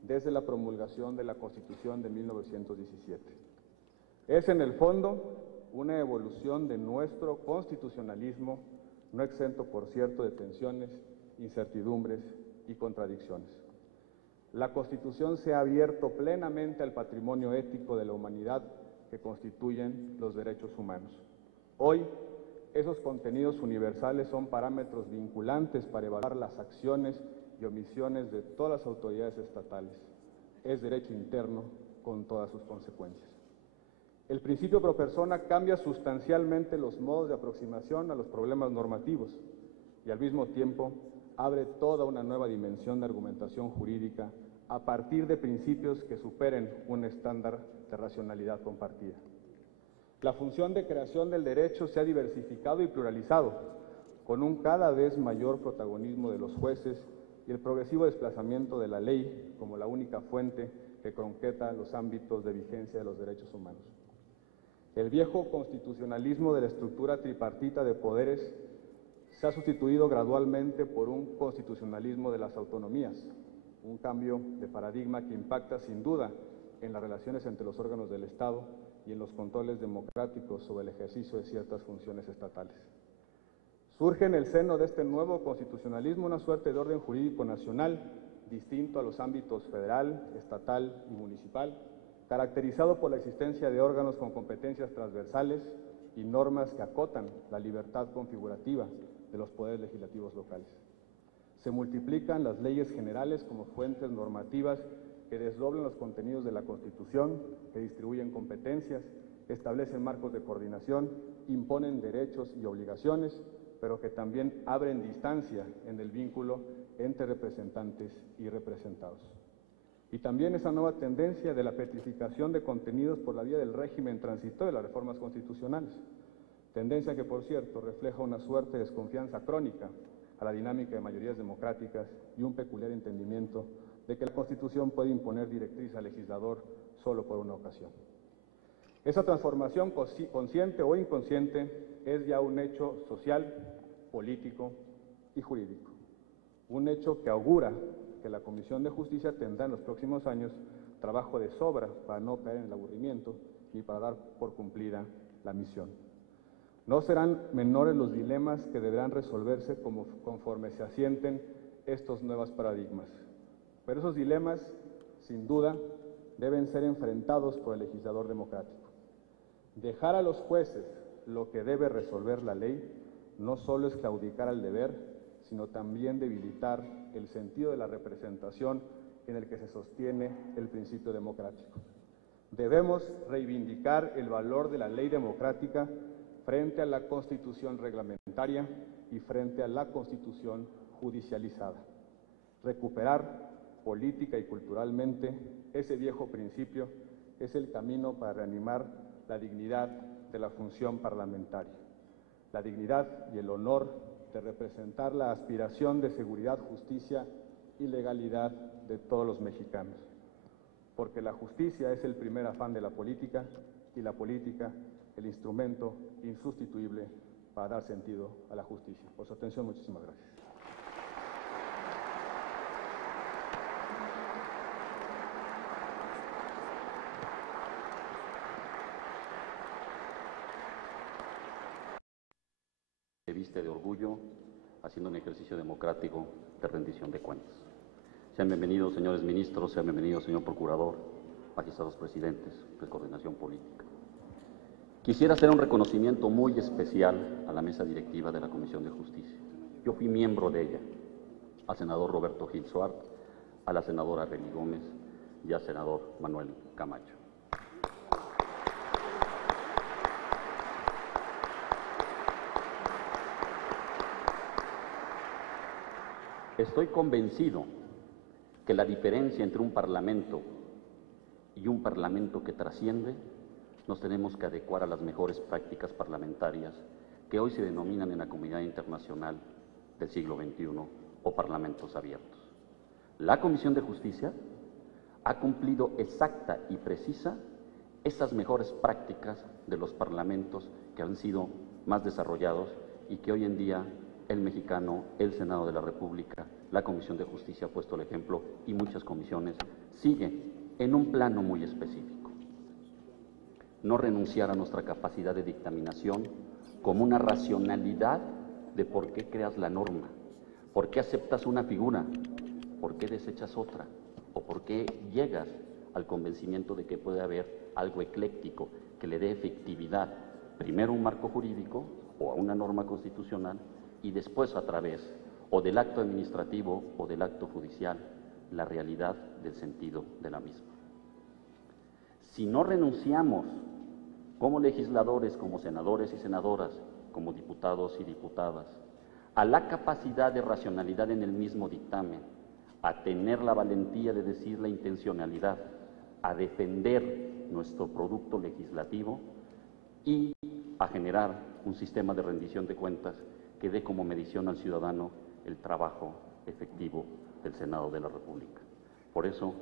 desde la promulgación de la Constitución de 1917. Es en el fondo una evolución de nuestro constitucionalismo, no exento, por cierto, de tensiones, incertidumbres y contradicciones. La Constitución se ha abierto plenamente al patrimonio ético de la humanidad que constituyen los derechos humanos. Hoy, esos contenidos universales son parámetros vinculantes para evaluar las acciones y omisiones de todas las autoridades estatales. Es derecho interno con todas sus consecuencias. El principio pro persona cambia sustancialmente los modos de aproximación a los problemas normativos y al mismo tiempo abre toda una nueva dimensión de argumentación jurídica a partir de principios que superen un estándar de racionalidad compartida. La función de creación del derecho se ha diversificado y pluralizado, con un cada vez mayor protagonismo de los jueces y el progresivo desplazamiento de la ley como la única fuente que concreta los ámbitos de vigencia de los derechos humanos. El viejo constitucionalismo de la estructura tripartita de poderes se ha sustituido gradualmente por un constitucionalismo de las autonomías, un cambio de paradigma que impacta sin duda en las relaciones entre los órganos del Estado y en los controles democráticos sobre el ejercicio de ciertas funciones estatales. Surge en el seno de este nuevo constitucionalismo una suerte de orden jurídico nacional, distinto a los ámbitos federal, estatal y municipal, caracterizado por la existencia de órganos con competencias transversales y normas que acotan la libertad configurativa de los poderes legislativos locales. Se multiplican las leyes generales como fuentes normativas que desdoblan los contenidos de la Constitución, que distribuyen competencias, establecen marcos de coordinación, imponen derechos y obligaciones, pero que también abren distancia en el vínculo entre representantes y representados. Y también esa nueva tendencia de la petrificación de contenidos por la vía del régimen transitorio de las reformas constitucionales, tendencia que, por cierto, refleja una suerte de desconfianza crónica a la dinámica de mayorías democráticas y un peculiar entendimiento de que la Constitución puede imponer directriz al legislador solo por una ocasión. Esa transformación, consciente o inconsciente, es ya un hecho social, político y jurídico. Un hecho que augura que la Comisión de Justicia tendrá en los próximos años trabajo de sobra para no caer en el aburrimiento ni para dar por cumplida la misión. No serán menores los dilemas que deberán resolverse conforme se asienten estos nuevos paradigmas. Pero esos dilemas, sin duda, deben ser enfrentados por el legislador democrático. Dejar a los jueces lo que debe resolver la ley no solo es claudicar al deber, sino también debilitar el sentido de la representación en el que se sostiene el principio democrático. Debemos reivindicar el valor de la ley democrática frente a la Constitución reglamentaria y frente a la Constitución judicializada. Recuperar política y culturalmente ese viejo principio es el camino para reanimar la dignidad de la función parlamentaria, la dignidad y el honor de representar la aspiración de seguridad, justicia y legalidad de todos los mexicanos. Porque la justicia es el primer afán de la política y la política el instrumento insustituible para dar sentido a la justicia. Por su atención, muchísimas gracias. Se viste de orgullo, haciendo un ejercicio democrático de rendición de cuentas. Sean bienvenidos, señores ministros, sean bienvenidos, señor procurador, magistrados presidentes de coordinación política. Quisiera hacer un reconocimiento muy especial a la mesa directiva de la Comisión de Justicia. Yo fui miembro de ella, al senador Roberto Gil Suart, a la senadora Arely Gómez y al senador Manuel Camacho. Estoy convencido que la diferencia entre un parlamento y un parlamento que trasciende, nos tenemos que adecuar a las mejores prácticas parlamentarias que hoy se denominan en la comunidad internacional del siglo XXI o parlamentos abiertos. La Comisión de Justicia ha cumplido exacta y precisa esas mejores prácticas de los parlamentos que han sido más desarrollados y que hoy en día el mexicano, el Senado de la República, la Comisión de Justicia ha puesto el ejemplo y muchas comisiones siguen en un plano muy específico. No renunciar a nuestra capacidad de dictaminación como una racionalidad de por qué creas la norma, por qué aceptas una figura, por qué desechas otra, o por qué llegas al convencimiento de que puede haber algo ecléctico que le dé efectividad, primero a un marco jurídico o a una norma constitucional, y después a través o del acto administrativo o del acto judicial, la realidad del sentido de la misma. Si no renunciamos como legisladores, como senadores y senadoras, como diputados y diputadas, a la capacidad de racionalidad en el mismo dictamen, a tener la valentía de decir la intencionalidad, a defender nuestro producto legislativo y a generar un sistema de rendición de cuentas que dé como medición al ciudadano el trabajo efectivo del Senado de la República. Por eso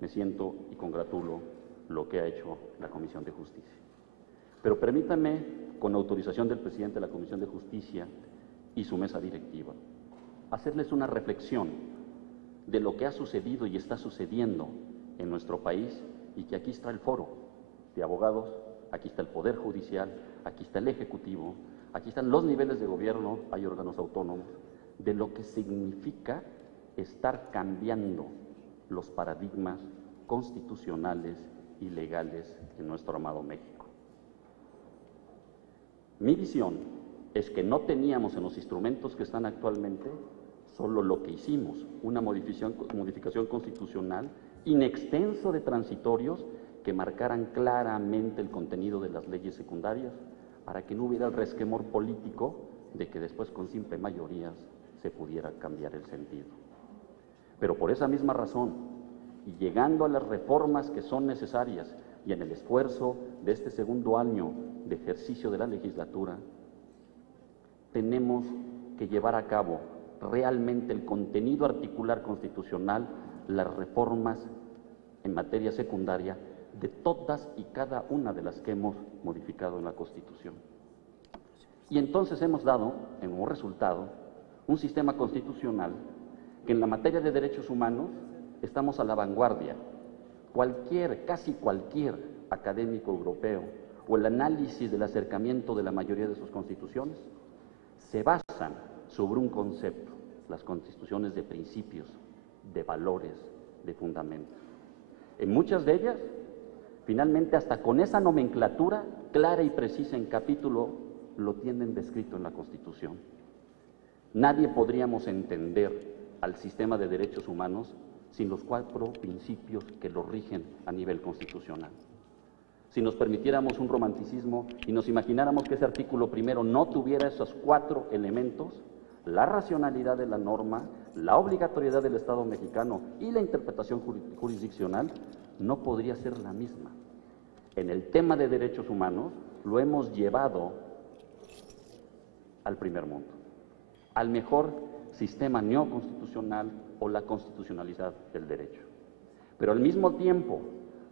me siento y congratulo lo que ha hecho la Comisión de Justicia. Pero permítanme, con autorización del presidente de la Comisión de Justicia y su mesa directiva, hacerles una reflexión de lo que ha sucedido y está sucediendo en nuestro país, y que aquí está el foro de abogados, aquí está el Poder Judicial, aquí está el Ejecutivo, aquí están los niveles de gobierno, hay órganos autónomos, de lo que significa estar cambiando los paradigmas constitucionales y legales en nuestro amado México. Mi visión es que no teníamos en los instrumentos que están actualmente solo lo que hicimos, una modificación constitucional in extenso de transitorios que marcaran claramente el contenido de las leyes secundarias para que no hubiera el resquemor político de que después con simple mayorías se pudiera cambiar el sentido. Pero por esa misma razón, y llegando a las reformas que son necesarias y en el esfuerzo de este segundo año de ejercicio de la legislatura, tenemos que llevar a cabo realmente el contenido articular constitucional, las reformas en materia secundaria de todas y cada una de las que hemos modificado en la Constitución. Y entonces hemos dado, como resultado, un sistema constitucional que en la materia de derechos humanos estamos a la vanguardia. Casi cualquier académico europeo o el análisis del acercamiento de la mayoría de sus constituciones se basan sobre un concepto, las constituciones de principios, de valores, de fundamentos. En muchas de ellas, finalmente, hasta con esa nomenclatura clara y precisa en capítulo, lo tienen descrito en la Constitución. Nadie podríamos entender al sistema de derechos humanos sin los 4 principios que lo rigen a nivel constitucional. Si nos permitiéramos un romanticismo y nos imagináramos que ese artículo primero no tuviera esos 4 elementos, la racionalidad de la norma, la obligatoriedad del Estado mexicano y la interpretación jurisdiccional no podría ser la misma. En el tema de derechos humanos lo hemos llevado al primer mundo, al mejor sistema neoconstitucional o la constitucionalidad del derecho. Pero al mismo tiempo,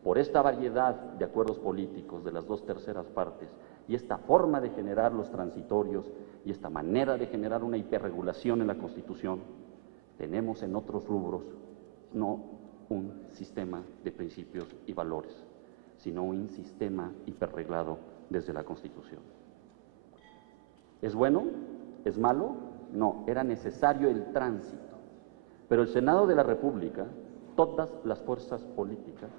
por esta variedad de acuerdos políticos de las 2/3 partes y esta forma de generar los transitorios y esta manera de generar una hiperregulación en la Constitución, tenemos en otros rubros no un sistema de principios y valores, sino un sistema hiperreglado desde la Constitución. ¿Es bueno? ¿Es malo? No, era necesario el tránsito. Pero el Senado de la República, todas las fuerzas políticas,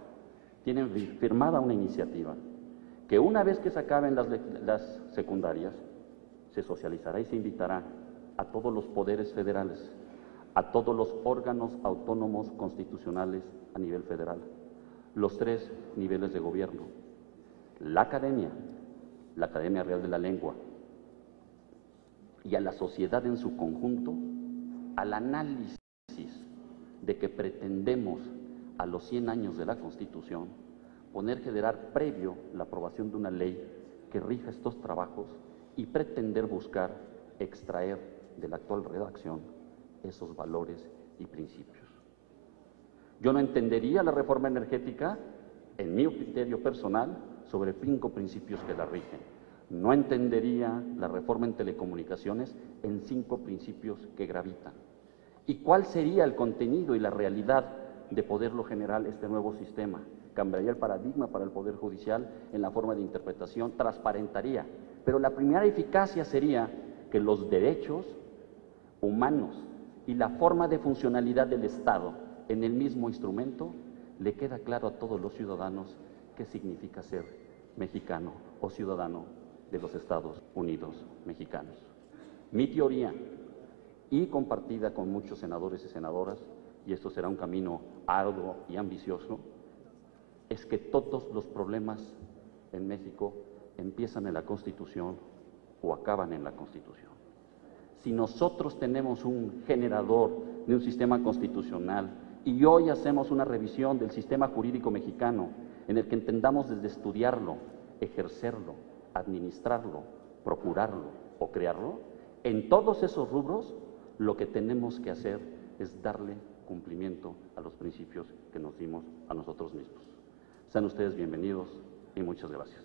tienen firmada una iniciativa que una vez que se acaben las secundarias, se socializará y se invitará a todos los poderes federales, a todos los órganos autónomos constitucionales a nivel federal, los 3 niveles de gobierno, la Academia Real de la Lengua, y a la sociedad en su conjunto, al análisis de que pretendemos a los 100 años de la Constitución generar previo la aprobación de una ley que rija estos trabajos y pretender buscar extraer de la actual redacción esos valores y principios. Yo no entendería la reforma energética, en mi criterio personal, sobre 5 principios que la rigen. No entendería la reforma en telecomunicaciones en 5 principios que gravitan. ¿Y cuál sería el contenido y la realidad de poderlo generar este nuevo sistema? Cambiaría el paradigma para el Poder Judicial en la forma de interpretación, transparentaría. Pero la primera eficacia sería que los derechos humanos y la forma de funcionalidad del Estado en el mismo instrumento le queda claro a todos los ciudadanos qué significa ser mexicano o ciudadano de los Estados Unidos mexicanos. Mi teoría, y compartida con muchos senadores y senadoras, y esto será un camino arduo y ambicioso, es que todos los problemas en México empiezan en la Constitución o acaban en la Constitución. Si nosotros tenemos un generador de un sistema constitucional y hoy hacemos una revisión del sistema jurídico mexicano en el que entendamos desde estudiarlo, ejercerlo, administrarlo, procurarlo o crearlo, en todos esos rubros lo que tenemos que hacer es darle cumplimiento a los principios que nos dimos a nosotros mismos. Sean ustedes bienvenidos y muchas gracias.